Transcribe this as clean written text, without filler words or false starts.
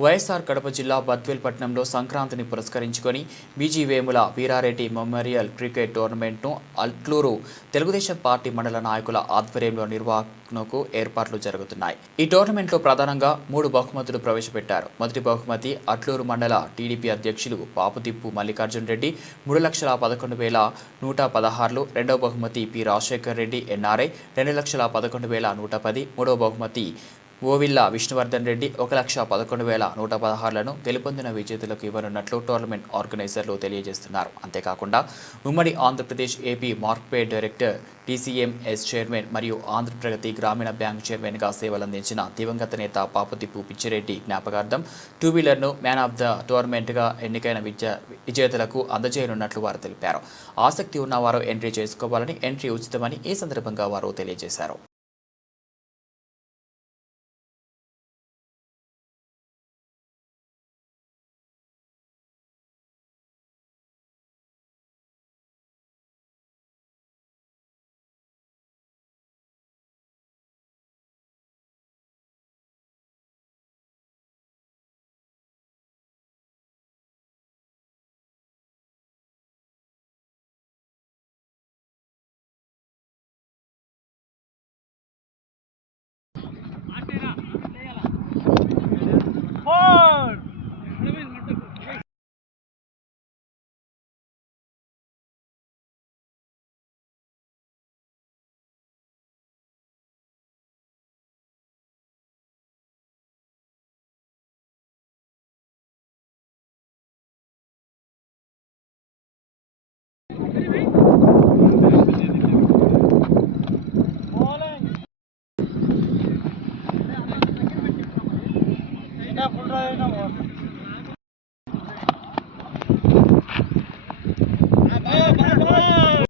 వైఎస్ఆర్ కడప జిల్లా బద్వేల్ పట్టణంలో సంక్రాంతిని పురస్కరించుకొని BG Vemula Veera Reddy memorial cricket టోర్నమెంట్ను అట్లూరు తెలుగుదేశం పార్టీ మండల నాయకుల ఆధ్వర్యంలో నిర్వహణకు ఏర్పాట్లు జరుగుతున్నాయి. ఈ టోర్నమెంట్లో ప్రధానంగా 3 బహుమతులు ప్రవేశపెట్టారు. మొదటి బహుమతి అట్లూరు మండల టీడీపీ అధ్యక్షులు పాపుదిప్పు మల్లికార్జున రెడ్డి 3,11,116. రెండవ బహుమతి పి రాజశేఖర్ రెడ్డి ఎన్ఆర్ఐ 2,11,110. మూడవ బహుమతి ఓవిల్ల విష్ణువర్ధన్ రెడ్డి 1,11,116లను గెలుపొందిన విజేతలకు ఇవ్వనున్నట్లు టోర్నమెంట్ ఆర్గనైజర్లు తెలియజేస్తున్నారు. అంతేకాకుండా ఉమ్మడి Andhra Pradesh AP market director, TCMS chairman మరియు ఆంధ్రప్రగతి గ్రామీణ బ్యాంక్ చైర్మన్గా సేవలందించిన దివంగత నేత పాపుదిప్పు పిచ్చిరెడ్డి జ్ఞాపకార్థం 2 వీలర్ను మ్యాన్ ఆఫ్ ద టోర్నమెంట్గా ఎన్నికైన విజేతలకు అందజేయనున్నట్లు వారు తెలిపారు. ఆసక్తి ఉన్నవారు ఎంట్రీ చేసుకోవాలని, ఎంట్రీ ఉచితమని ఈ సందర్భంగా వారు తెలియజేశారు. Full drive